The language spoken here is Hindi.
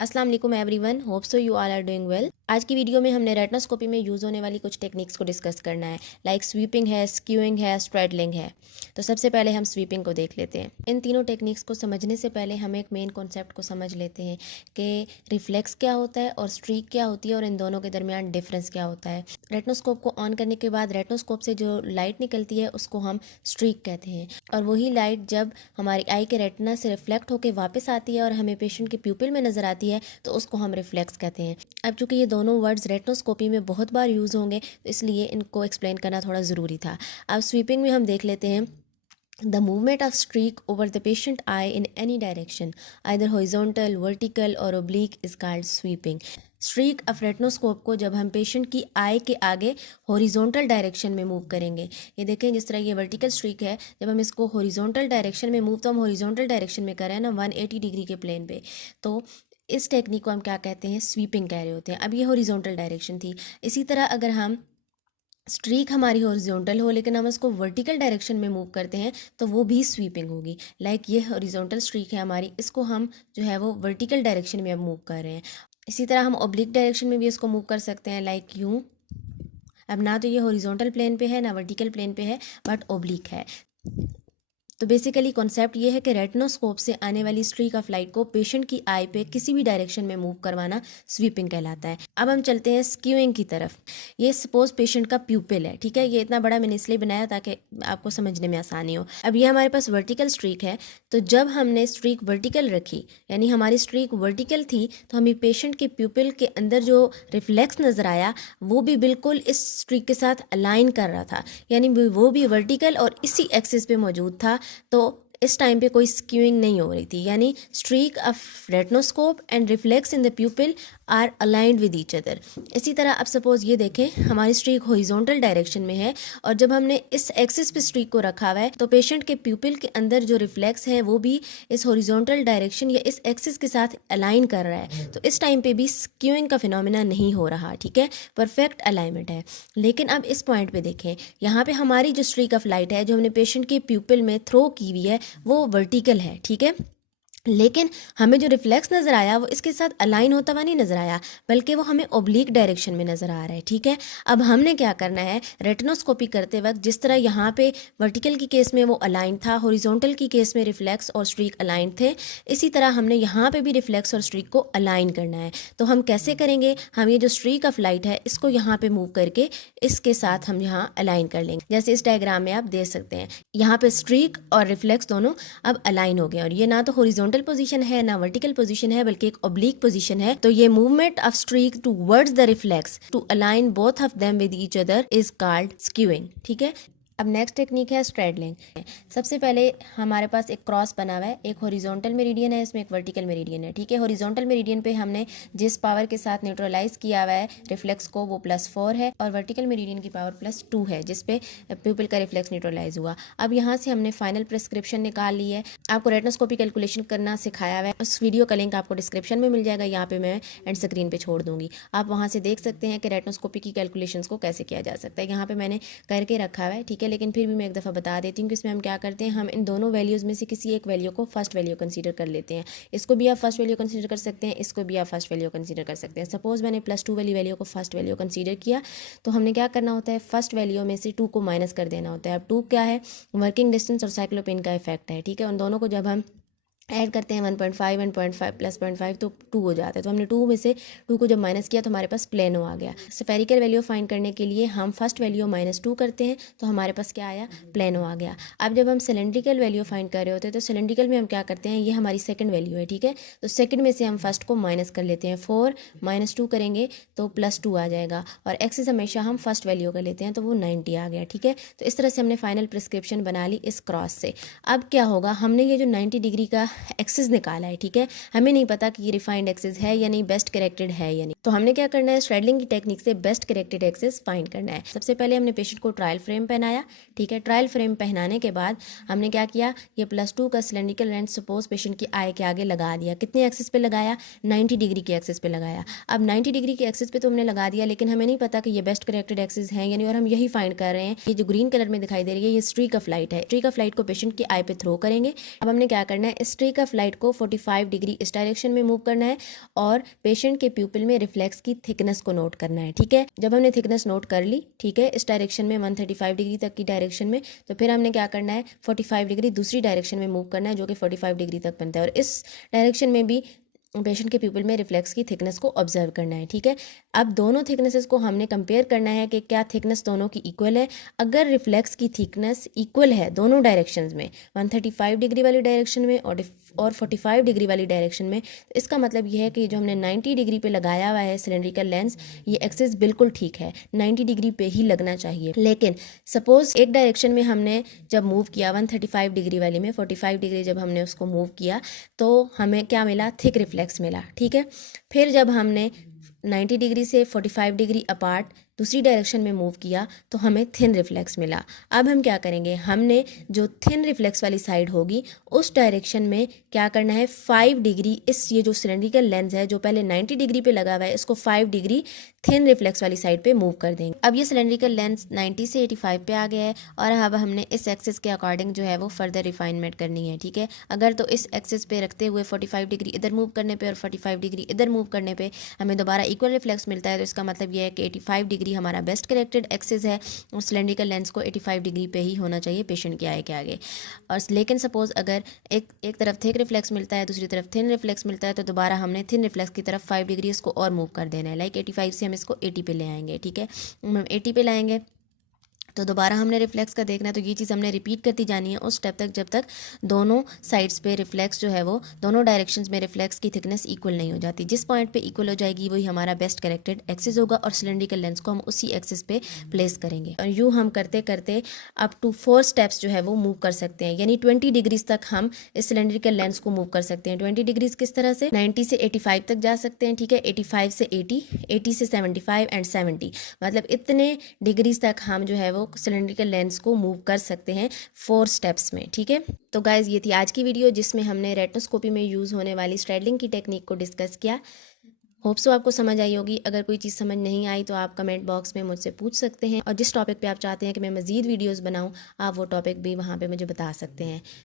अस्सलाम वालेकुम everyone, hope so you all are doing well. आज की वीडियो में हमने रेटिनोस्कोपी में यूज़ होने वाली कुछ टेक्निक्स को डिस्कस करना है, लाइक स्वीपिंग है, स्क्यूइंग है, स्ट्रेडलिंग है। तो सबसे पहले हम स्वीपिंग को देख लेते हैं। इन तीनों टेक्निक्स को समझने से पहले हम एक मेन कॉन्सेप्ट को समझ लेते हैं कि रिफ्लेक्स क्या होता है और स्ट्रीक क्या होती है और इन दोनों के दरमियान डिफरेंस क्या होता है। रेटिनोस्कोप को ऑन करने के बाद रेटिनोस्कोप से जो लाइट निकलती है उसको हम स्ट्रीक कहते हैं, और वही लाइट जब हमारी आई के रेटिना से रिफ्लेक्ट होकर वापस आती है और हमें पेशेंट के प्यूपिल में नज़र आती है तो उसको हम रिफ्लेक्स कहते हैं। अब चूंकि ये दोनों वर्ड्स रेटिनोस्कोपी में बहुत बार यूज़ होंगे तो इसलिए इनको एक्सप्लेन करना थोड़ा ज़रूरी था। अब स्वीपिंग में हम देख लेते हैं। The movement of streak over the patient eye in any direction, either horizontal, vertical or oblique, is called sweeping. Streak of retinoscope को जब हम पेशेंट की आई के आगे हॉरिजॉन्टल डायरेक्शन में मूव करेंगे, ये देखें जिस तरह ये वर्टिकल स्ट्रीक है, जब हम इसको हॉरिजॉन्टल डायरेक्शन में मूव, तो हम हॉरिजॉन्टल डायरेक्शन में कर रहे हैं ना 180 डिग्री के प्लेन पे, तो इस टेक्निक को हम क्या कहते हैं, स्वीपिंग कह रहे होते हैं। अब ये हॉरिजॉन्टल डायरेक्शन थी। इसी तरह अगर हम स्ट्रीक हमारी हॉरिजॉन्टल हो लेकिन हम इसको वर्टिकल डायरेक्शन में मूव करते हैं तो वो भी स्वीपिंग होगी। लाइक ये हॉरिजॉन्टल स्ट्रीक है हमारी, इसको हम जो है वो वर्टिकल डायरेक्शन में अब मूव कर रहे हैं। इसी तरह हम ऑब्लिक डायरेक्शन में भी इसको मूव कर सकते हैं, लाइक यूँ। अब ना तो ये हॉरिजॉन्टल प्लेन पे है ना वर्टिकल प्लेन पे है, बट ऑब्लिक है। तो बेसिकली कॉन्सेप्ट ये है कि रेटिनोस्कोप से आने वाली स्ट्रीक ऑफ लाइट को पेशेंट की आई पे किसी भी डायरेक्शन में मूव करवाना स्वीपिंग कहलाता है। अब हम चलते हैं स्क्यूइंग की तरफ। ये सपोज पेशेंट का प्यूपिल है, ठीक है। ये इतना बड़ा मैंने इसलिए बनाया ताकि आपको समझने में आसानी हो। अब ये हमारे पास वर्टिकल स्ट्रीक है, तो जब हमने स्ट्रीक वर्टिकल रखी, यानी हमारी स्ट्रीक वर्टिकल थी, तो हमें पेशेंट के प्यूपिल के अंदर जो रिफ्लेक्स नज़र आया वो भी बिल्कुल इस स्ट्रीक के साथ अलाइन कर रहा था, यानी वो भी वर्टिकल और इसी एक्सिस पे मौजूद था। तो इस टाइम पे कोई स्क्यूइंग नहीं हो रही थी, यानी streak of retinoscope and reflex in the pupil are aligned with each other. इसी तरह अब सपोज ये देखें, हमारी स्ट्रीक हॉरिजॉन्टल डायरेक्शन में है और जब हमने इस एक्सिस पे स्ट्रीक को रखा हुआ है तो पेशेंट के प्यूपिल के अंदर जो रिफ्लेक्स है वो भी इस हॉरिजॉन्टल डायरेक्शन या इस एक्सिस के साथ अलाइन कर रहा है। तो इस टाइम पे भी स्क्यूइंग का फिनोमिना नहीं हो रहा, ठीक है, परफेक्ट अलाइनमेंट है। लेकिन अब इस पॉइंट पे देखें, यहाँ पे हमारी जो स्ट्रीक ऑफ लाइट है जो हमने पेशेंट के प्यूपिल में थ्रो की हुई है वो वर्टिकल है, ठीक है। लेकिन हमें जो रिफ्लेक्स नज़र आया वो इसके साथ अलाइन होता हुआ नहीं नज़र आया, बल्कि वो हमें ओब्लिक डायरेक्शन में नज़र आ रहा है, ठीक है। अब हमने क्या करना है, रेटिनोस्कोपी करते वक्त जिस तरह यहाँ पे वर्टिकल की केस में वो अलाइन था, हॉरिजॉन्टल की केस में रिफ्लेक्स और स्ट्रीक अलाइन थे, इसी तरह हमने यहाँ पे भी रिफ्लेक्स और स्ट्रीक को अलाइन करना है। तो हम कैसे करेंगे, हम ये जो स्ट्रीक ऑफ लाइट है इसको यहाँ पे मूव करके इसके साथ हम यहाँ अलाइन कर लेंगे। जैसे इस डायग्राम में आप देख सकते हैं, यहाँ पे स्ट्रीक और रिफ्लेक्स दोनों अब अलाइन हो गए और ये ना तो हॉरिजॉन्टल पोजीशन है ना वर्टिकल पोजीशन है, बल्कि एक ऑब्लिक पोजीशन है। तो ये movement of streak towards the reflex to align both of them with each other is called skewing, ठीक है। अब नेक्स्ट टेक्निक है स्ट्रेडलिंग। सबसे पहले हमारे पास एक क्रॉस बना हुआ है, एक हॉरिजॉन्टल मेरिडियन है, इसमें एक वर्टिकल मेरिडियन है, ठीक है। हॉरिजॉन्टल मेरिडियन पे हमने जिस पावर के साथ न्यूट्रलाइज किया हुआ है रिफ्लेक्स को वो +4 है, और वर्टिकल मेरिडियन की पावर +2 है जिस पे प्यूपिल का रिफ्लेक्स न्यूट्रलाइज हुआ। अब यहाँ से हमने फाइनल प्रिस्क्रिप्शन निकाल ली है। आपको रेटिनोस्कोपी कैलकुलेशन करना सिखाया हुआ है, उस वीडियो का लिंक आपको डिस्क्रिप्शन में मिल जाएगा, यहाँ पे मैं एंड स्क्रीन पे छोड़ दूंगी। आप वहाँ से देख सकते हैं कि रेटिनोस्कोपी की कैलकुलेशंस को कैसे किया जा सकता है। यहाँ पे मैंने करके रखा हुआ है, ठीक है। लेकिन फिर भी मैं एक दफ़ा बता देती हूँ कि इसमें हम क्या करते हैं, हम इन दोनों वैल्यूज़ में से किसी एक वैल्यू को फर्स्ट वैल्यू कंसीडर कर लेते हैं। इसको भी आप फर्स्ट वैल्यू कंसीडर कर सकते हैं, इसको भी आप फर्स्ट वैल्यू कंसीडर कर सकते हैं। सपोज मैंने +2 वाली वैल्यू को फर्स्ट वैल्यू कंसीडर किया, तो हमने क्या करना होता है, फर्स्ट वैल्यू में से 2 को माइनस कर देना होता है। अब 2 क्या है, वर्किंग डिस्टेंस और साइक्लोपेन का इफेक्ट है, ठीक है। उन दोनों को जब हम ऐड करते हैं 1.5 1.5 + 0.5 तो 2 हो जाता है। तो हमने 2 में से 2 को जब माइनस किया तो हमारे पास प्लेनो आ गया। स्फेरिकल वैल्यू फाइंड करने के लिए हम फर्स्ट वैल्यू -2 करते हैं तो हमारे पास क्या आया, प्लेनो आ गया। अब जब हम सिलेंड्रिकल वैल्यू फाइंड कर रहे होते हैं तो सिलेंड्रिकल में हम क्या करते हैं, ये हमारी सेकंड वैल्यू है, ठीक है। तो सेकंड में से हम फर्स्ट को माइनस कर लेते हैं, 4 -2 करेंगे तो +2 आ जाएगा, और एक्सिस हमेशा हम फर्स्ट वैल्यू का लेते हैं तो वो 90 आ गया, ठीक है। तो इस तरह से हमने फाइनल प्रिस्क्रिप्शन बना ली इस क्रॉस से। अब क्या होगा, हमने ये जो 90 डिग्री का एक्सिस निकाला है, ठीक है। हमें नहीं पता कि ये रिफाइंड एक्सिस है या नहीं, बेस्ट करेक्टेड है या नहीं। तो हमने क्या करना है, स्ट्रेडलिंग की टेक्निक से बेस्ट करेक्टेड एक्सिस फाइंड करना है। सबसे पहले हमने पेशेंट को ट्रायल फ्रेम पहनाया, ठीक है। ट्रायल फ्रेम पहनाने के बाद हमने क्या किया, ये +2 का सिलेंड्रिकल लेंस सपोज पेशेंट की आई के आगे लगा दिया। कितने एक्सिस पे लगाया, 90 डिग्री के एक्सिस पे लगाया। अब 90 डिग्री के एक्सिस पे तो हमने लगा दिया, लेकिन हमें नहीं पता कि ये बेस्ट करेक्टेड एक्सिस है या नहीं, और हम यही फाइंड कर रहे हैं। ये जो ग्रीन कलर में दिखाई दे रही है ये स्ट्रीक ऑफ लाइट है। स्ट्रीक ऑफ लाइट को पेशेंट की आई पे थ्रो करेंगे। अब हमने क्या करना है, इस स्ट्रीक ऑफ लाइट को 45 डिग्री इस डायरेक्शन में मूव करना है और पेशेंट के प्यूपिल में रिफ्लेक्स की थिकनेस को नोट करना है। ठीक है, जब हमने थिकनेस नोट कर ली, ठीक है, इस डायरेक्शन में 135 डिग्री तक की डायरेक्शन में, तो फिर हमने क्या करना है, 45 डिग्री दूसरी डायरेक्शन में मूव करना है जो कि 45 डिग्री तक बनता है, और इस डायरेक्शन में भी पेशेंट के प्यूपिल में रिफ्लेक्स की थिकनेस को ऑब्जर्व करना है। ठीक है, अब दोनों थिकनेसेस को हमने कंपेयर करना है कि क्या थिकनेस दोनों की इक्वल है। अगर रिफ्लेक्स की थिकनेस इक्वल है दोनों डायरेक्शंस में, 135 डिग्री वाली डायरेक्शन में और 45 डिग्री वाली डायरेक्शन में, तो इसका मतलब यह है कि जो हमने 90 डिग्री पे लगाया हुआ है सिलेंड्रिकल लेंस, ये एक्सिस बिल्कुल ठीक है, 90 डिग्री पे ही लगना चाहिए। लेकिन सपोज एक डायरेक्शन में हमने जब मूव किया 135 डिग्री वाली में, 45 डिग्री जब हमने उसको मूव किया तो हमें क्या मिला, थिक रिफ्लेक्स मिला। ठीक है, फिर जब हमने 90 डिग्री से 45 डिग्री अपार्ट दूसरी डायरेक्शन में मूव किया तो हमें थिन रिफ्लेक्स मिला। अब हम क्या करेंगे, हमने जो थिन रिफ्लेक्स वाली साइड होगी उस डायरेक्शन में क्या करना है, 5 डिग्री इस ये जो सिलेंड्रिकल लेंस है जो पहले 90 डिग्री पे लगा हुआ है, इसको 5 डिग्री थिन रिफ्लेक्स वाली साइड पे मूव कर देंगे। अब ये सिलेंड्रिकल लेंस 90 से 85 पे आ गया है और अब हमने इस एक्सिस के अकॉर्डिंग जो है वो फर्दर रिफाइनमेंट करनी है। ठीक है, अगर तो इस एक्सिस पे रखते हुए 45 डिग्री इधर मूव करने पे और 45 डिग्री इधर मूव करने पे हमें दोबारा इक्वल रिफ्लेक्स मिलता है, तो इसका मतलब यह है कि 85 डिग्री हमारा बेस्ट करेक्टेड एक्सिस है और सिलेंड्रिकल लेंस को 85 डिग्री पे ही होना चाहिए पेशेंट के आए के आगे। और लेकिन सपोज अगर एक तरफ थिक रिफ्लेक्स मिलता है, दूसरी तरफ थिन रिफ्लेक्स मिलता है, तो दोबारा हमने थिन रिफ्लेक्स की तरफ 5 डिग्री इसको और मूव कर देना है। लाइक 85 से हम इसको 80 पे ले आएंगे। ठीक है, हम 80 पे लाएंगे तो दोबारा हमने रिफ्लेक्स का देखना है, तो ये चीज़ हमने रिपीट करती जानी है उस स्टेप तक जब तक दोनों साइड्स पे रिफ्लेक्स जो है वो दोनों डायरेक्शंस में रिफ्लेक्स की थिकनेस इक्वल नहीं हो जाती। जिस पॉइंट पे इक्वल हो जाएगी वही हमारा बेस्ट करेक्टेड एक्सिस होगा और सिलेंड्रिकल लेंस को हम उसी एक्सिस पे प्लेस करेंगे। और यूँ हम करते करते अप टू 4 स्टेप्स जो है वो मूव कर सकते हैं, यानी 20 डिग्रीज तक हम इस सिलेंड्रिकल लेंस को मूव कर सकते हैं। 20 डिग्रीज किस तरह से, 90 से 85 तक जा सकते हैं। ठीक है, 85 से 80, 80 से 75 एंड 70, मतलब इतने डिग्रीज तक हम जो है वो सिलेंड्रिकल लेंस को मूव कर सकते हैं 4 स्टेप्स में। ठीक है, तो गाइज ये थी आज की वीडियो जिसमें हमने रेटिनोस्कोपी में यूज़ होने वाली स्ट्रैडलिंग की टेक्निक को डिस्कस किया। होप सो आपको समझ आई होगी। अगर कोई चीज़ समझ नहीं आई तो आप कमेंट बॉक्स में मुझसे पूछ सकते हैं और जिस टॉपिक पे आप चाहते हैं कि मैं मज़ीद वीडियोस बनाऊं आप वो टॉपिक भी वहाँ पे मुझे बता सकते हैं।